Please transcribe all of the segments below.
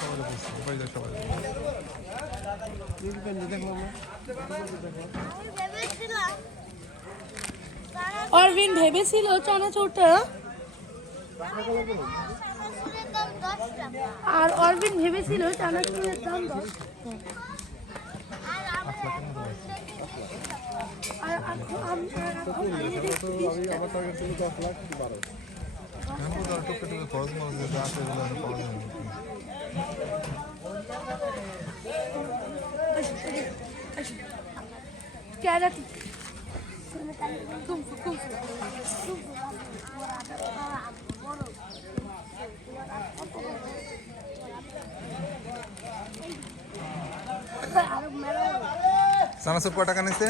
সবাই বলছি বাড়িতে সবাই অরবিন ভেবেছিল চানাচুরটা আর অরবিন ভেবেছিল চানাচুরের দাম 10 আর আমি আমার টার্গেট ছিল 10 লাখ 12 আমি তো টুকে টুকে খরচ মারছ যেটা আছে এগুলো আমি পাওয়া যায় Quédate. চানাচুর কয় টাকা নিছে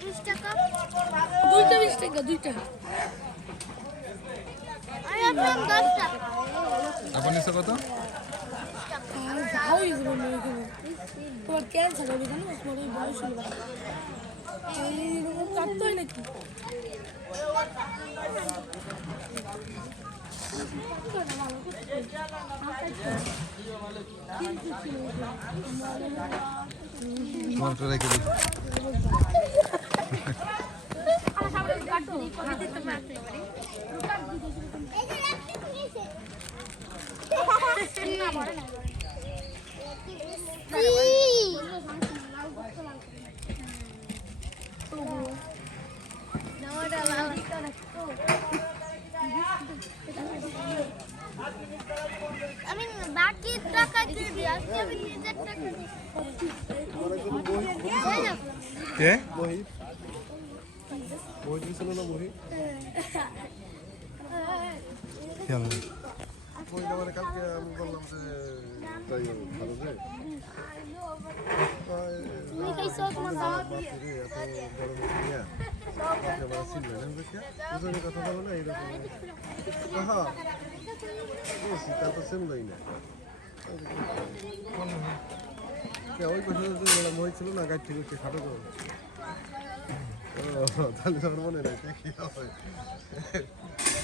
20 টাকা দুইটা 20 টাকা দুইটা আরে আপনার 10 টাকা আপনি নিছে কত যাও এগুলো নিয়ে গেল তোমার ক্যান্সার হবে জানো তোমার এই বয়স হলো এইরকম কাটতে হয় নাকি ফোনটা রেখে দিই আমি বাকি টাকা দিয়ে দিই আজকে আমি নিজের টাকা দিই কে বই দিছিল না বই খেয়াল বইটা মানে কালকে আমি বললাম যে তাই ভালো যে তুমি খাইছো তোমার দাওয়াত বাপুরে এত বড় মিয়া আমার সিলবে না দেখে ওজনের কথা বলো না এরকম হ্যাঁ বলছি তা তো সেম যাই না ওই কথা যে মই ছিল না গাড়ি থেকে খাটো করে তাহলে আমার মনে নাই কি হবে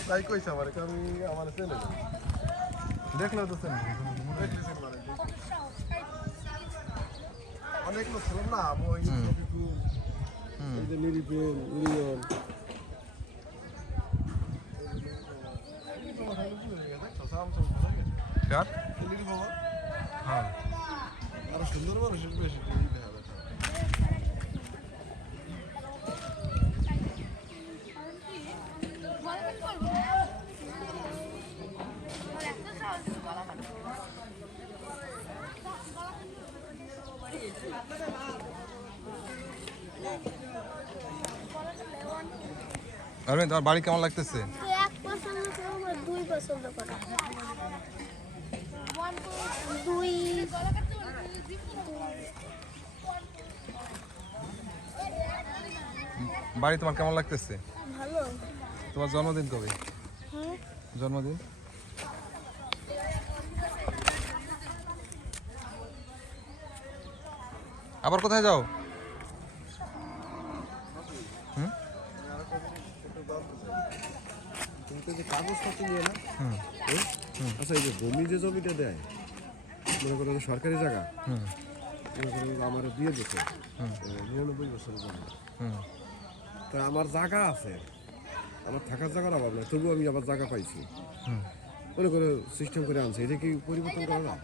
তাই কইছে আমার আমি আমার চেনে না দেখলেও তো অনেক লোক ছিল না ওই যে নিরিবিন নিরিয়ন কার হ্যাঁ আরো সুন্দর মানুষের বেশি দেখা যায় অরবিন্দ তোমার বাড়ি কেমন লাগতেছে এক পছন্দ করো বা দুই পছন্দ করো দুই বাড়ি তোমার কেমন লাগতেছে ভালো তোমার জন্মদিন কবে হুম জন্মদিন আবার কোথায় যাও কিন্তু যে কাগজপত্র নিয়ে না হুম আচ্ছা এই যে জমি যে জমিটা দেয় মনে করো সরকারি জায়গা হুম মনে করো আমার দিয়ে দিতে 99 বছরের জন্য হুম তা আমার জায়গা আছে আমার থাকার জায়গার অভাব নাই তবুও আমি আবার জায়গা পাইছি মনে করে সিস্টেম করে আনছে এটা কি পরিবর্তন করা না